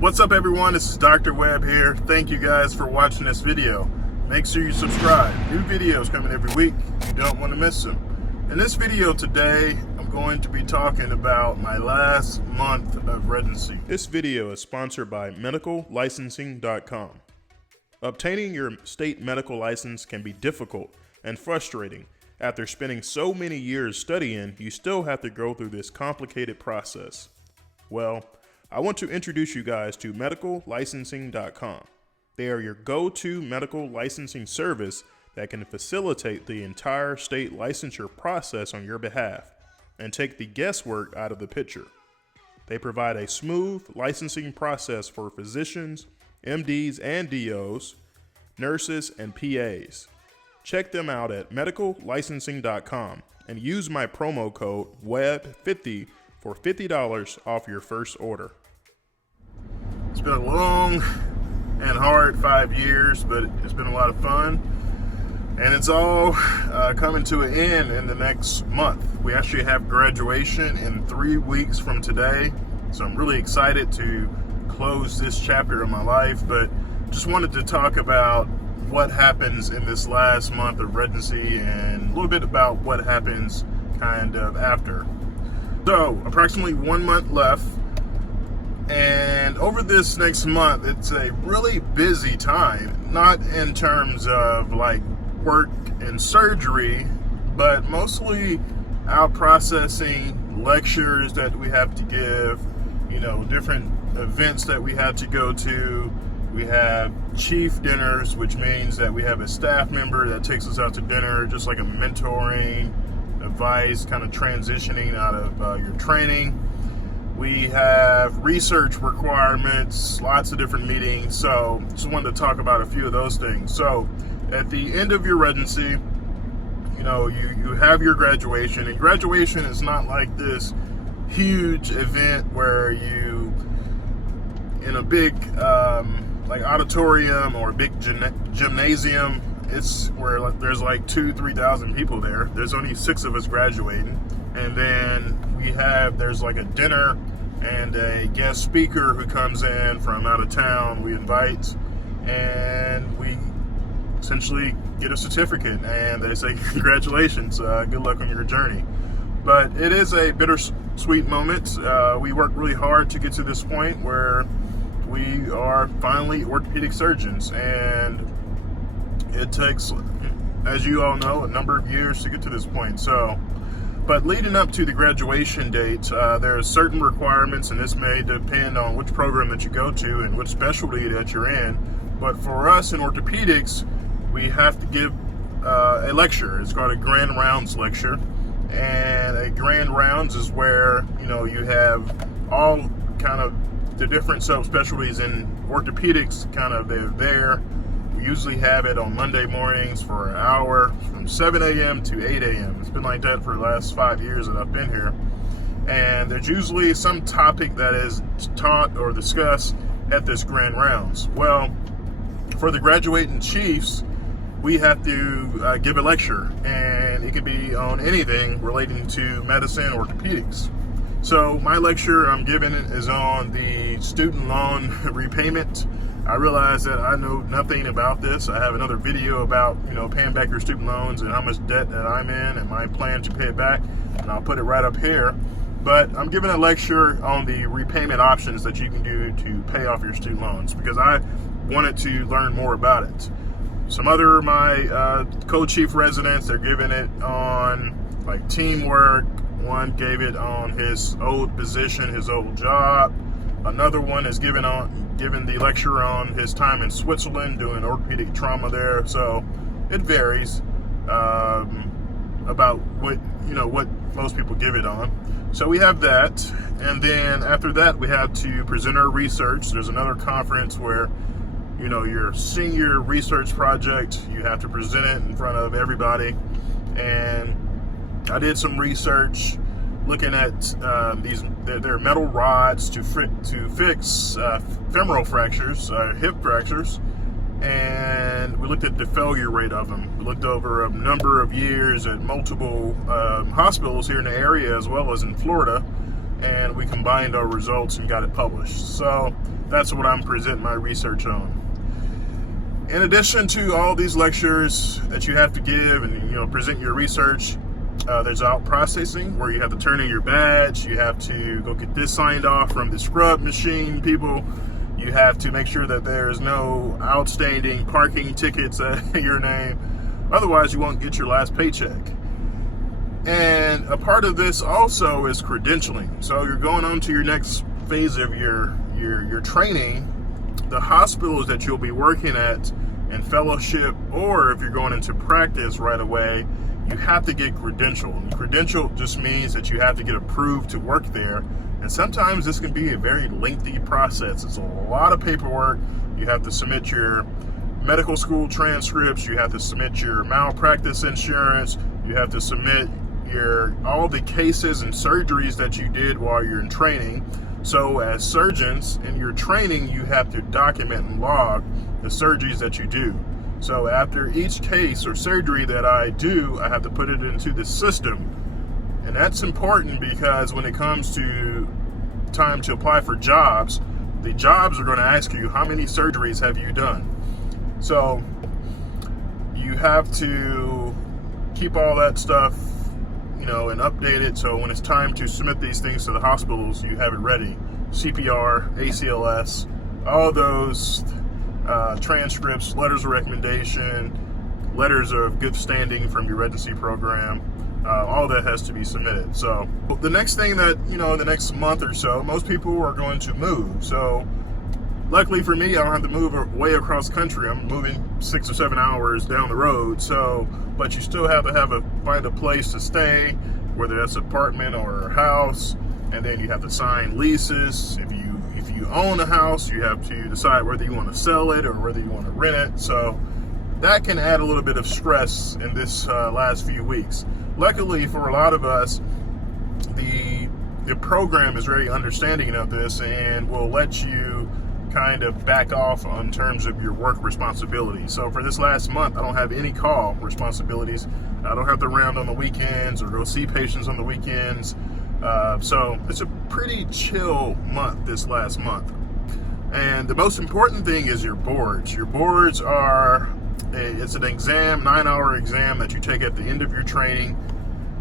What's up everyone, this is Dr. Webb here. Thank you guys for watching this video. Make sure you subscribe. New videos coming every week. You don't want to miss them. In this video today, I'm going to be talking about my last month of residency. This video is sponsored by medicallicensing.com. Obtaining your state medical license can be difficult and frustrating. After spending so many years studying, you still have to go through this complicated process. Well, I want to introduce you guys to medicallicensing.com. They are your go-to medical licensing service that can facilitate the entire state licensure process on your behalf and take the guesswork out of the picture. They provide a smooth licensing process for physicians, MDs and DOs, nurses, and PAs. Check them out at medicallicensing.com and use my promo code WEB50 for $50 off your first order. It's been a long and hard 5 years, but it's been a lot of fun. And it's all coming to an end in the next month. We actually have graduation in 3 weeks from today. So I'm really excited to close this chapter of my life, but just wanted to talk about what happens in this last month of residency and a little bit about what happens kind of after. So approximately 1 month left. And over this next month, it's a really busy time, not in terms of like work and surgery, but mostly out processing lectures that we have to give, different events that we have to go to. We have chief dinners, which means that we have a staff member that takes us out to dinner, just like a mentoring, advice, kind of transitioning out of your training. We have research requirements, lots of different meetings. So just wanted to talk about a few of those things. So at the end of your residency, you have your graduation, and graduation is not like this huge event where you in a big like auditorium or a big gymnasium. It's where there's like 2,000-3,000 people there. There's only 6 of us graduating, and then there's like a dinner and a guest speaker who comes in from out of town. We invite, and we essentially get a certificate, and they say congratulations, good luck on your journey. But it is a bittersweet moment. We worked really hard to get to this point where we are finally orthopedic surgeons, and it takes, as you all know, a number of years to get to this point. But leading up to the graduation date, there are certain requirements, and this may depend on which program that you go to and which specialty that you're in. But for us in orthopedics, we have to give a lecture. It's called a grand rounds lecture. And a grand rounds is where, you have all kind of the different subspecialties in orthopedics, they're there. We usually have it on Monday mornings for an hour from 7 a.m. to 8 a.m. It's been like that for the last 5 years that I've been here. And there's usually some topic that is taught or discussed at this grand rounds. Well, for the graduating chiefs, we have to give a lecture, and it could be on anything relating to medicine or orthopedics. So my lecture I'm giving is on the student loan repayment. I realize that I know nothing about this. I have another video about, paying back your student loans and how much debt that I'm in and my plan to pay it back, and I'll put it right up here. But I'm giving a lecture on the repayment options that you can do to pay off your student loans because I wanted to learn more about it. Some other of my co-chief residents, they're giving it on like teamwork. One gave it on his old position, his old job. Another one is giving the lecture on his time in Switzerland doing orthopedic trauma there. So it varies about what most people give it on. So we have that, and then after that we have to present our research. There's another conference where your senior research project, you have to present it in front of everybody. And I did some research looking at they're metal rods to fix femoral fractures, hip fractures, and we looked at the failure rate of them. We looked over a number of years at multiple hospitals here in the area as well as in Florida, and we combined our results and got it published. So that's what I'm presenting my research on. In addition to all these lectures that you have to give and present your research, there's out processing where you have to turn in your badge. You have to go get this signed off from the scrub machine people. You have to make sure that there's no outstanding parking tickets at your name. Otherwise, you won't get your last paycheck. And a part of this also is credentialing. So you're going on to your next phase of your training. The hospitals that you'll be working at in fellowship, or if you're going into practice right away, you have to get credentialed. And credential just means that you have to get approved to work there. And sometimes this can be a very lengthy process. It's a lot of paperwork. You have to submit your medical school transcripts. You have to submit your malpractice insurance. You have to submit all the cases and surgeries that you did while you're in training. So as surgeons in your training, you have to document and log the surgeries that you do. So after each case or surgery that I do, I have to put it into the system. And that's important because when it comes to time to apply for jobs, the jobs are going to ask you, how many surgeries have you done? So you have to keep all that stuff, and update it. So when it's time to submit these things to the hospitals, you have it ready. CPR, ACLS, all those transcripts, letters of recommendation, letters of good standing from your residency program, all that has to be submitted. So the next thing that, in the next month or so, most people are going to move. So luckily for me, I don't have to move way across country. I'm moving 6 or 7 hours down the road. So, but you still have to find a place to stay, whether that's an apartment or a house, and then you have to sign leases. If you own a house, you have to decide whether you want to sell it or whether you want to rent it. So that can add a little bit of stress in this last few weeks. Luckily for a lot of us, the program is very understanding of this and will let you kind of back off on terms of your work responsibilities. So for this last month, I don't have any call responsibilities. I don't have to round on the weekends or go see patients on the weekends. So it's a pretty chill month this last month. And the most important thing is your boards. Your boards it's an exam, 9-hour exam that you take at the end of your training.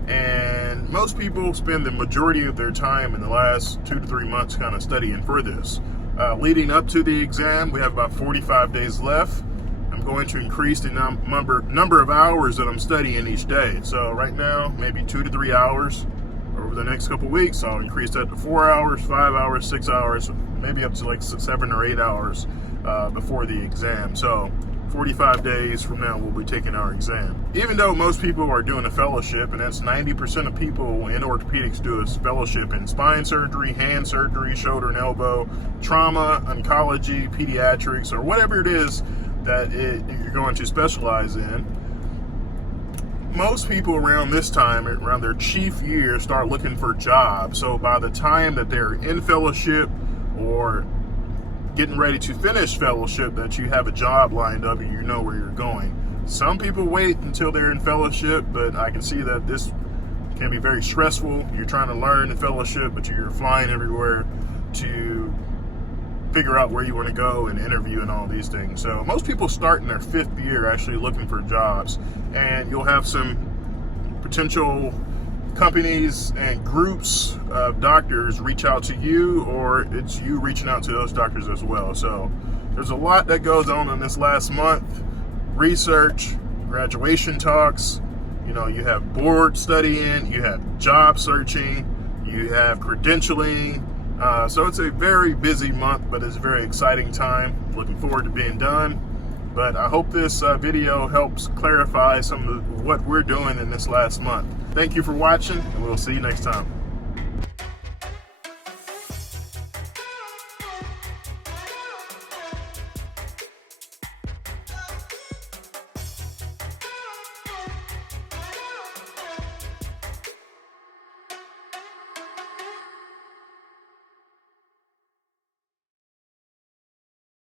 And most people spend the majority of their time in the last 2 to 3 months kind of studying for this. Leading up to the exam, we have about 45 days left. I'm going to increase the number of hours that I'm studying each day. So right now, maybe 2 to 3 hours. Over the next couple weeks, I'll increase that to 4 hours, 5 hours, 6 hours, maybe up to like 7 or 8 hours before the exam. So 45 days from now, we'll be taking our exam. Even though most people are doing a fellowship, and that's 90% of people in orthopedics do a fellowship in spine surgery, hand surgery, shoulder and elbow, trauma, oncology, pediatrics, or whatever it is that you're going to specialize in. Most people around this time, around their chief year, start looking for jobs. So by the time that they're in fellowship or getting ready to finish fellowship, that you have a job lined up and you know where you're going. Some people wait until they're in fellowship, but I can see that this can be very stressful. You're trying to learn in fellowship, but you're flying everywhere to figure out where you want to go and interview and all these things. So most people start in their 5th year actually looking for jobs, and you'll have some potential companies and groups of doctors reach out to you, or it's you reaching out to those doctors as well. So there's a lot that goes on in this last month. Research, graduation talks, you have board studying, you have job searching, you have credentialing. So it's a very busy month, but it's a very exciting time. Looking forward to being done. But I hope this video helps clarify some of what we're doing in this last month. Thank you for watching, and we'll see you next time.